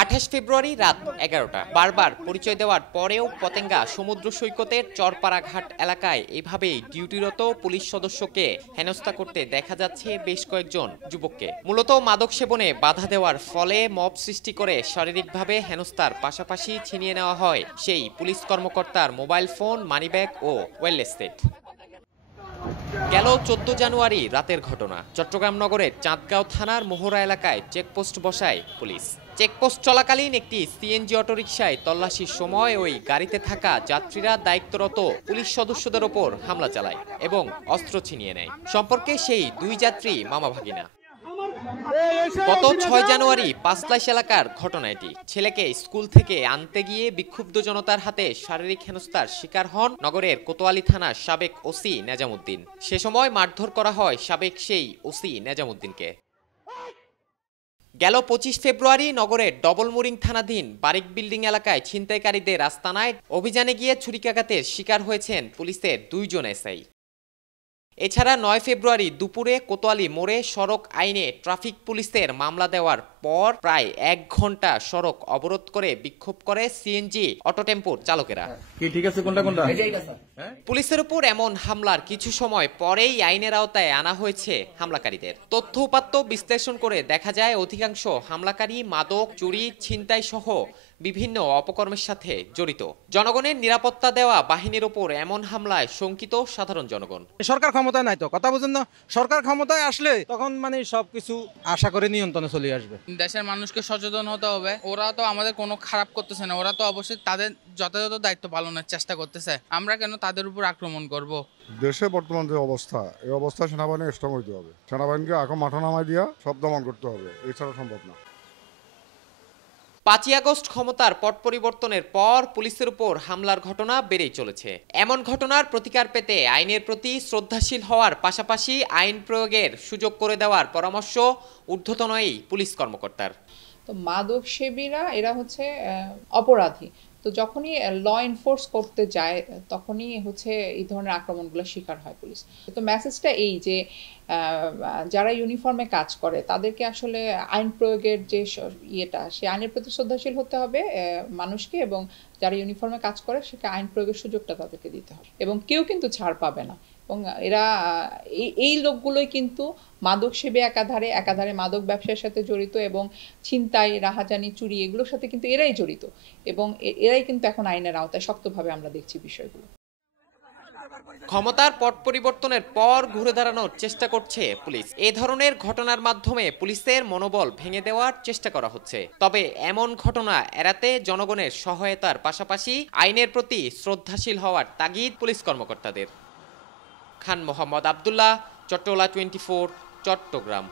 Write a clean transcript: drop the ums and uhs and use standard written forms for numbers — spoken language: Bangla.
28 ফেব্রুয়ারি রাত 11টা। বারবার পরিচয় দেওয়ার পরেও পতেঙ্গা সমুদ্র সৈকতের চরপাড়া ঘাট এলাকায় এভাবেই ডিউটিরত পুলিশ সদস্যকে হেনস্থা করতে দেখা যাচ্ছে বেশ কয়েকজন যুবককে। মূলত মাদক সেবনে বাধা দেওয়ার ফলে মব সৃষ্টি করে শারীরিকভাবে হেনস্থার পাশাপাশি ছিনিয়ে নেওয়া হয় সেই পুলিশ কর্মকর্তার মোবাইল ফোন, মানিব্যাগ ও ওয়্যারলেস সেট। গেল 14 জানুয়ারি রাতের ঘটনা। চট্টগ্রাম নগরের চাঁদগাঁও থানার মোহরা এলাকায় চেকপোস্ট বসায় পুলিশ। চেকপোস্ট চলাকালীন একটি সিএনজি অটোরিকশায় তল্লাশির সময় ওই গাড়িতে থাকা যাত্রীরা দায়িত্বরত পুলিশ সদস্যদের ওপর হামলা চালায় এবং অস্ত্র ছিনিয়ে নেয়। সম্পর্কে সেই দুই যাত্রী মামা ভাগিনা। গত 6 জানুয়ারি পাঁচলাইশ এলাকার ঘটনা এটি। ছেলেকে স্কুল থেকে আনতে গিয়ে বিক্ষুব্ধ জনতার হাতে শারীরিক হেনস্থার শিকার হন নগরের কোতোয়ালি থানার সাবেক ওসি নেজামুদ্দিন। সে সময় মারধর করা হয় সাবেক সেই ওসি নেজামুদ্দিনকে। গেল 25 ফেব্রুয়ারি নগরের ডবলমুরিং থানাধীন বারিক বিল্ডিং এলাকায় ছিনতাইকারীদের আস্তানায় অভিযানে গিয়ে ছুরিকাঘাতের শিকার হয়েছেন পুলিশের 2 জন এসআই। এছাড়া 9 ফেব্রুয়ারি দুপুরে কোতোয়ালি মোড়ে সড়ক আইনে ট্রাফিক পুলিশের মামলা দেওয়ার পর প্রায় 1 ঘন্টা সড়ক অবরোধ করে বিক্ষোভ করে সিএনজি অটোটেম্পোর চালকেরা। পুলিশের উপর এমন হামলার কিছু সময় পরেই আইনের আওতায় আনা হয়েছে হামলাকারীদের। তথ্য উপাত্ত বিশ্লেষণ করে দেখা যায় অধিকাংশ হামলাকারী মাদক, চুরি, ছিনতাই সহ বিভিন্ন অপকর্মের সাথে জড়িত। জনগণের নিরাপত্তা দেওয়া বাহিনীর উপর এমন হামলায় শঙ্কিত সাধারণ জনগণ। সরকার ক্ষমতায় নাই তো, কথা বুঝেন না? সরকার ক্ষমতায় আসলে তখন সবকিছু আশা করে নিয়ন্ত্রণে চলে আসবে। দেশের মানুষকে সচেতন হতে হবে। ওরা তো আমাদের কোনো খারাপ করতেছে না, ওরা তো অবশ্যই তাদের যথাযথ দায়িত্ব পালনের চেষ্টা করতেছে। আমরা কেন তাদের উপর আক্রমণ করব? দেশে বর্তমান যে অবস্থা, এই অবস্থা সেনাবাহিনী স্ট্রং হইতে হবে। সেনাবাহিনীকে এখন মাথা নামায় দিয়া সব দমন করতে হবে, এছাড়া সম্ভব না। 5 আগস্ট ক্ষমতার পট পরিবর্তনের পর পুলিশের উপর হামলার ঘটনা বেড়েই চলেছে। এমন ঘটনার প্রতিকার পেতে আইনের প্রতি শ্রদ্ধাশীল হওয়ার পাশাপাশি আইন প্রয়োগের সুযোগ করে দেওয়ার পরামর্শ ঊর্ধ্বতন এই পুলিশ কর্মকর্তার। তো মাদক সেবীরা এরা হচ্ছে অপরাধী। তো যখনই ল এনফোর্স করতে যায় তখনই হচ্ছে এই ধরনের আক্রমণগুলো শিকার হয় পুলিশ। তো মেসেজটা এই যে যারা ইউনিফর্মে কাজ করে তাদেরকে আসলে আইন প্রয়োগের যে সে আইনের প্রতি শ্রদ্ধাশীল হতে হবে মানুষকে, এবং যারা ইউনিফর্মে কাজ করে সেটা আইন প্রয়োগের সুযোগটা তাদেরকে দিতে হবে, এবং কেউ কিন্তু ছাড় পাবে না। এবং এরা এই লোকগুলোই কিন্তু মাদক সেবী একাধারে মাদক ব্যবসার সাথে জড়িত, এবং ছিনতাই, রাহাজানি, চুরি এগুলোর সাথে কিন্তু এরাই জড়িত, এবং এরাই কিন্তু এখন আইনের আওতায় শক্তভাবে আমরা দেখছি বিষয়গুলো। ক্ষমতার পট পরিবর্তনের পর ঘুরে দাঁড়ানোর চেষ্টা করছে পুলিশ। এ ধরনের ঘটনার মাধ্যমে পুলিশের মনোবল ভেঙে দেওয়ার চেষ্টা করা হচ্ছে। তবে এমন ঘটনা এড়াতে জনগণের সহায়তার পাশাপাশি আইনের প্রতি শ্রদ্ধাশীল হওয়ার তাগিদ পুলিশ কর্মকর্তাদের। খান মোহাম্মদ আব্দুল্লাহ, চট্টলা 24, চট্টগ্রাম।